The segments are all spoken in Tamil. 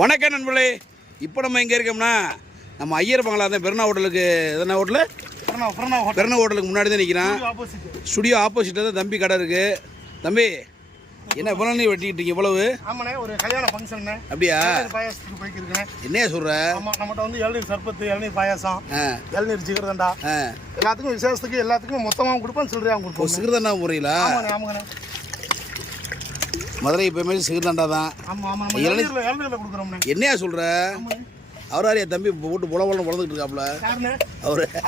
வணக்கம் நண்பர்களே. இப்போ நம்ம எங்கே இருக்கோம்னா நம்ம ஐயர் பங்களா தான் பெருனா ஹோட்டலுக்கு எதனா ஹோட்டலு பெருனா ஹோட்டலுக்கு முன்னாடி தான் நிற்கிறான். ஸ்டுடியோ ஆப்போசிட்டில் தான் தம்பி கடை இருக்குது. தம்பி என்ன இவ்வளோ நீ வெட்டிக்கிட்டு இருக்கீங்க இவ்வளவு? ஆமாண்ணே, ஒரு கல்யாண ஃபங்க்ஷன். அப்படியா? பாயாசத்துக்கு போய்க்கிருக்கேன். என்னையா சொல்கிற? நம்மகிட்ட வந்து இளநீர் சர்பத்து, இளநீர் பாயாசம், இளநீர் சிகர்தண்டா, எல்லாத்துக்கும் விசேஷத்துக்கு எல்லாத்துக்கும் மொத்தமாக கொடுப்பேன். சொல்றியா கொடுப்போம்? சிகர்தண்டா போறீங்களா? ஆமாங்கண்ணே. மதுரை எப்பயுமே சிகர்தண்டா தான். இளநீரில் கொடுக்குறோம்ண்ணே. என்னையா சொல்கிற? அவராரியா தம்பி போட்டு புலவலம் வளர்ந்துட்டு இருக்காப்ல?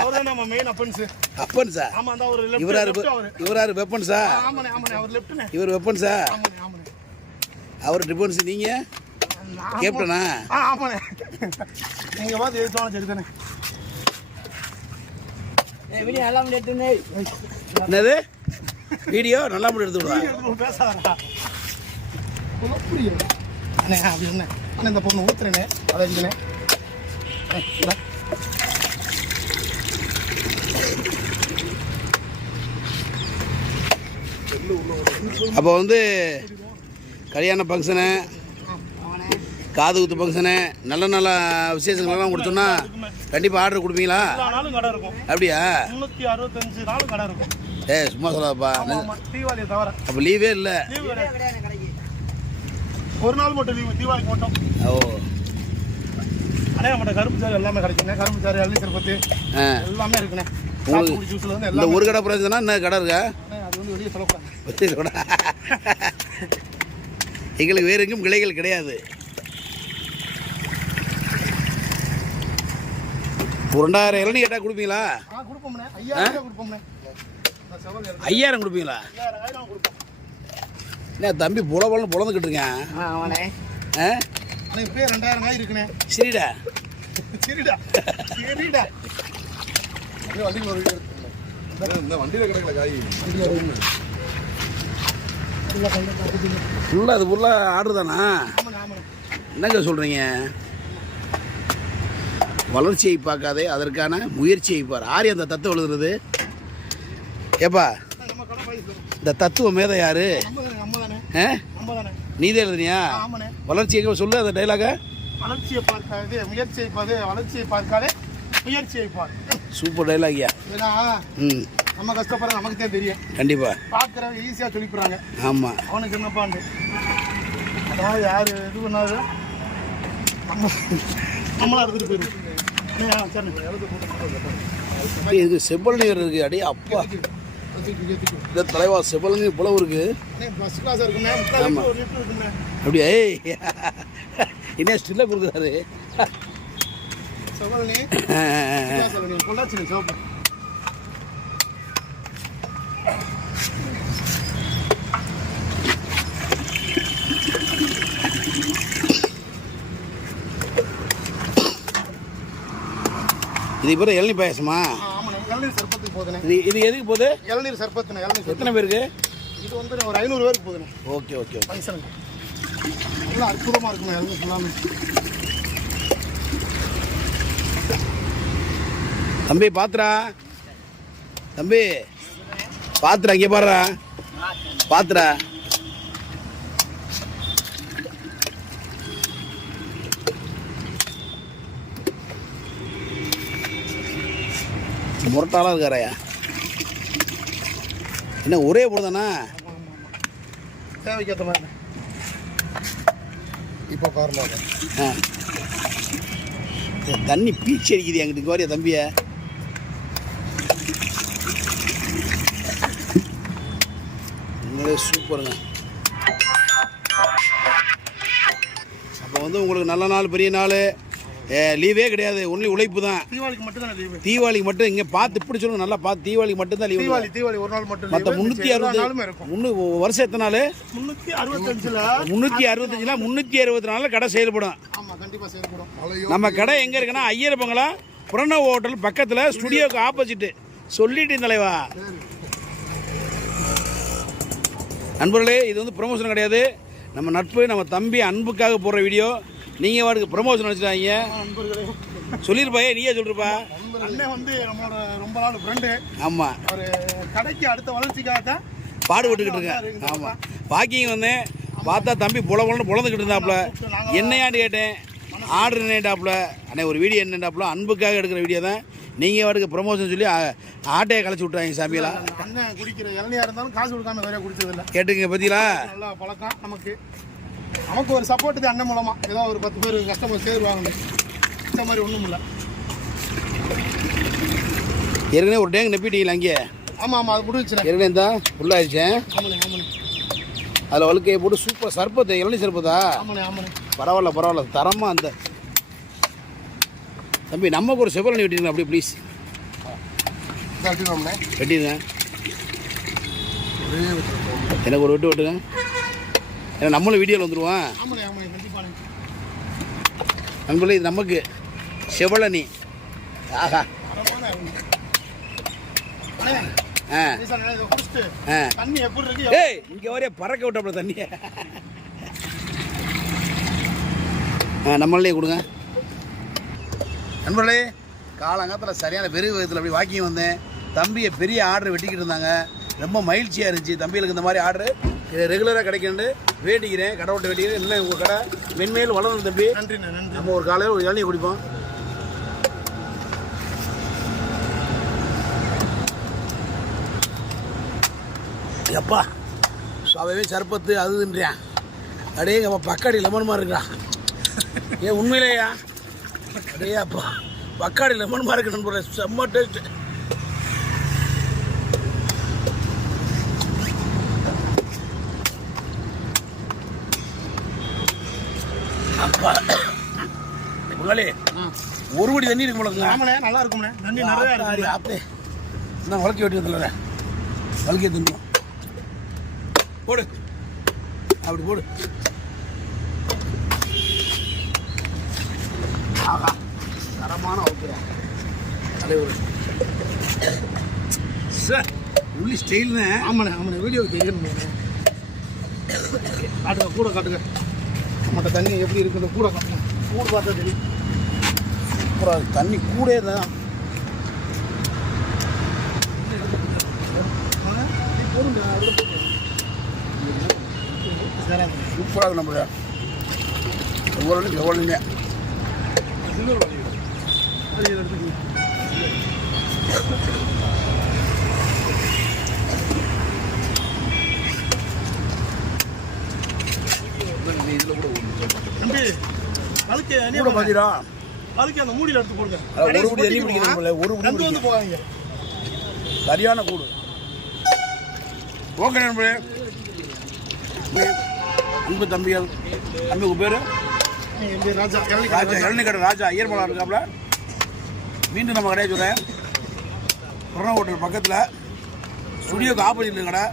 அவரு நம்ம மெயின் அப்பன்ஸ். அப்பன்ஸா? ஆமா, அந்த ஒரு இவராரு வெப்பன்ஸா? ஆமாண்ணே ஆமாண்ணே, அவர் லெஃப்ட்ண்ணே. இவர் வெப்பன்ஸா? ஆமாண்ணே. அவர் டிஃபென்ஸ், நீங்கள் கேப்டனா? ஆமாண்ணே. நீங்கள் பார்த்து எதுவும் சரி தானே. என்னது வீடியோ நல்லா முடி எடுத்து விடுவா? பேசாதா அண்ணே? அப்படி என்ன அண்ணே, இந்த பொண்ணு ஊத்துறேனே, அதை அடிக்கணே. அப்போ வந்து கல்யாண ஃபங்க்ஷனு, காது குத்து ஃபங்க்ஷனு, நல்ல நல்ல விசேஷங்கள்லாம் கொடுத்தோன்னா கண்டிப்பாக ஆர்டர் கொடுப்பீங்களா? கடை இருக்கும். அப்படியா? 365 நாளும் கடை இருக்கும். சும்மா சொல்லாப்பா. தீபாவளியை தவிர அப்போ லீவே இல்லை? ஒரு நாள் மட்டும் லீவு, தீபாவளிக்கு மட்டும். ஓ அண்ணே, நம்மகிட்ட கரும்பு சாறு எல்லாமே கிடைக்குண்ணே. கரும்பு சாறு, இளநீர் சர்பத்து எல்லாமே இருக்குண்ணே. இந்த ஒரு கடை பிரச்சனை என்ன கடை இருக்கா? அது வந்து வெளியே சொல்லக்கூடாது. எங்களுக்கு வேறு எங்கும் கிளைகள் கிடையாது. ஒரு 2000 இளநீ கேட்டால் கொடுப்பீங்களா? கொடுப்போம்ண்ணே. 5000 கொடுப்போம்ண்ணே. 5000 கொடுப்பீங்களா? என்ன தம்பி புலவலம் புலந்துக்கிட்டு இருக்கேன். இப்பயே 2000 காய் இருக்குண்ணே. சரிடா சரிடா சரிடா. வண்டியில் கிடக்கல காய் ஃபுல்லாக அது ஃபுல்லாக ஆர்டர் தானா? என்னங்க சொல்கிறீங்க? வளர்ச்சியை பார்க்காதே, அதற்கான முயற்சியை பார். ஆரி அந்த தத்துவம் எழுதுறது ஏப்பா? இந்த தத்துவ மேதை யாரு? நீதே எழுதுனியா? வளர்ச்சி எங்க சொல்லு அந்த டைலாக. வளர்ச்சியை பார்க்காதே முயற்சியை பாரு, வளர்ச்சியை பார்க்காதே முயற்சியை பார். சூப்பர் டைலாக்யா. நம்ம கஷ்டப்படுற நமக்கு தான் தெரியும். கண்டிப்பா பார்க்குறவங்க ஈஸியாக சொல்லிப்படுறாங்க. ஆமா, அவனுக்கு என்னப்பாண்டு அதாவது யார் இது பண்ணாலும் நம்மளா எடுத்துட்டு போயிடும். இது செவ்வல் நீர் இருக்கு. அடி அப்பா, இந்த தலைவா செவ்வல் நீர் புலவு இருக்கு. ஆமா அப்படியா? என்ன ஸ்டில்ல கொடுக்குறாரு? இது இப்போ இளநீர் பாயசமா? இளநீர் சர்பத்துக்கு போகுதுண்ணே. இது எதுக்கு போகுது? இளநீர் சர்பத்துண்ணே. இளநீர் எத்தனை பேருக்கு? இது வந்து ஒரு 500 பேருக்கு போகுதுண்ணே. Okay okay okay. ஃபங்க்ஷனுக்கு நல்லா அற்புதமாக இருக்குண்ணே. இளநீர் ஃபுல்லாமே. தம்பி பாத்துரா, தம்பி பாத்துரா, இங்கே பாடுறா பாத்துரா. முரட்டாலாம் இருக்காரையா? என்ன ஒரே போடுதானா? தேவைக்கேற்ற மாதிரி இப்போ காரணம் தண்ணி பீச்சு அடிக்குது எங்கிட்ட வரையா தம்பிய. சூப்பருங்க. அப்போ வந்து உங்களுக்கு நல்ல நாள், பெரிய நாள், லீவே கிடையாது. ஒன்லி உழைப்பு தான். தீபாவளிக்கு மட்டும் தான் லீவு. தீபாவளிக்கு மட்டும் இங்கே பார்த்து இப்படி சொல்லுங்க, நல்லா பார்த்து தீபாவளிக்கு மட்டும் தான் லீவு. தீபாவளி ஒரு நாள் மட்டும். மற்ற 360 வருஷம் எத்தனை நாள்? 365 364 கடை செயல்படும். நம்ம கடை எங்கே இருக்குன்னா ஐயர் பங்களா புரண ஹோட்டல் பக்கத்தில், ஸ்டுடியோக்கு ஆப்போசிட்டு. சொல்லிட்டு தலைவா. நண்பர்களே, இது வந்து ப்ரொமோஷன் கிடையாது. நம்ம நட்பு, நம்ம தம்பி அன்புக்காக போடுற வீடியோ. நீங்கள் வாட்டுக்கு ப்ரொமோஷன் வச்சுட்டாங்க. சொல்லிருப்பாயே, நீயே சொல்லிருப்பா. அண்ணன் வந்து நம்மளோட ரொம்ப நாள் ஃப்ரெண்டு. ஆமாம், ஒரு கடைக்கு அடுத்த வளர்ச்சிக்காக தான் பாடுபட்டுக்கிட்டு இருக்கேன். ஆமாம், வாக்கிங் வந்தேன். பார்த்தா தம்பி புலந்துக்கிட்டு இருந்தாப்புல. என்னையான்னு கேட்டேன், ஆர்டர் என்னடாப்புல. அண்ணே ஒரு வீடியோ என்னடாப்புல, அன்புக்காக எடுக்கிற வீடியோ தான். நீங்கள் வாட்டுக்கு ப்ரொமோஷன் சொல்லி ஆட்டையை கழிச்சு விட்றாங்க சாமியெல்லாம். அண்ணன் குடிக்கிற இளநியா இருந்தாலும் காசு கொடுக்காம வேற குடிச்சதில்லை. கேட்டுங்க பார்த்தீங்களா? நல்லா பழக்கம் நமக்கு ஒரு சப்போர்ட் தான் அண்ணன் மூலமா. ஏதோ ஒரு 10 பேர் கஸ்டமர் சேருவாங்க. இந்த மாதிரி ஒன்றும் இல்லை. ஏற்கனவே ஒரு டேங்க் நப்பிட்டீங்களா அங்கே? ஆமாம் அது முடிஞ்சிச்சு. ஏற்கனவே தான் ஃபுல்லாகிடுச்சேன். ஆமாண்ணே. அதில் வழுக்கையை போட்டு சூப்பர் சர்பத்து, இளநீ சர்பத்தா? ஆமாண்ணே. பரவாயில்ல தரமாக. அந்த தம்பி நமக்கு ஒரு செவ்வரணி வெட்டிருங்க அப்படி ப்ளீஸ். வெட்டிடுங்க, எனக்கு ஒரு வெட்டுங்க. ஏன்னா நம்மளும் வீடியோவில் வந்துடுவோம். நண்பர்களே இது நமக்கு செவ்வளனி. ஆஹா ஏய் இங்கே வரைய பறக்க விட்டாப்புல தண்ணியை. நம்மளே கொடுங்க நண்பர்களே. காலங்காலத்தில் சரியான வெறும் விதத்தில் அப்படி வாக்கிங் வந்தேன். தம்பியை பெரிய ஆர்டர் வெட்டிக்கிட்டு இருந்தாங்க. ரொம்ப மகிழ்ச்சியாக இருந்துச்சு. தம்பிகளுக்கு இந்த மாதிரி ஆர்டர் ரெகுலராக கிடைக்கணுன்னு வேண்டிக்கிறேன். கடவுள்கிட்ட வேண்டிக்கிறேன். இல்லை உங்கள் கடை மென்மேலும் வளரணும் தம்பி. நன்றி. நம்ம ஒரு காலையில் ஒரு இளநீர் குடிப்போம். எப்பா சுவாவே சர்பத்து அதுன்றியான். அடே நம்ம பக்காடி லெமன் மாதிரி இருக்கா? ஏன் உண்மையிலேயா? அடே அப்பா பக்காடி லெமன் மாதிரி இருக்கு நண்பர்களே. செம்ம டேஸ்ட். அப்பா முதலே ஒரு படி தண்ணி இருக்கு போல. ஆமாண்ணே நல்லா இருக்கும்ண்ணே. தண்ணி நிறையா இருக்கு. ஆப்பே நான் வளர்க்கி வெட்டி வந்துடுறேன். வளர்க்கி தின்னும் போடு, அப்படி போடு. ஆஹா தரமான வைக்கிறேன். தலைவர் சார் உள்ளி ஸ்டைல்னு. ஆமாண்ணே வீடியோ கேட்கணும். காட்டுங்க கூட காட்டுங்க. நம்மகிட்ட தண்ணி எப்படி இருக்குது கூட காட்டுங்க. கூட பார்த்தா தெரியும். அப்புறம் தண்ணி கூட தான் சூப்பராக நம்மள ஒவ்வொரு எவ்வளோங்க. இதில் கூட கூட பார்த்தீங்களா? அதுக்கு அந்த மூடியில் எடுத்து போடுங்க. ஒரு படி தண்ணி பிடிக்கிறேன். ஒரு படி வந்து போகாதீங்க. சரியான கூடு. ஓகே நண்பர்களே, அன்பு தம்பிகள். தம்பி உங்கள் பேர்? ராஜா. இளநீ கடை ராஜா ஐயர்மலா இருக்காப்புல. மீண்டும் நம்ம கடையை சொல்கிறேன். கொரோனா ஹோட்டல் பக்கத்தில் ஸ்டுடியோக்கு ஆப்போசிட்டில் கடை.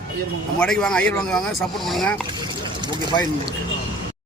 நம்ம கடைக்கு வாங்க, ஐயர் வாங்க, சப்போர்ட் பண்ணுங்கள். Okay bye.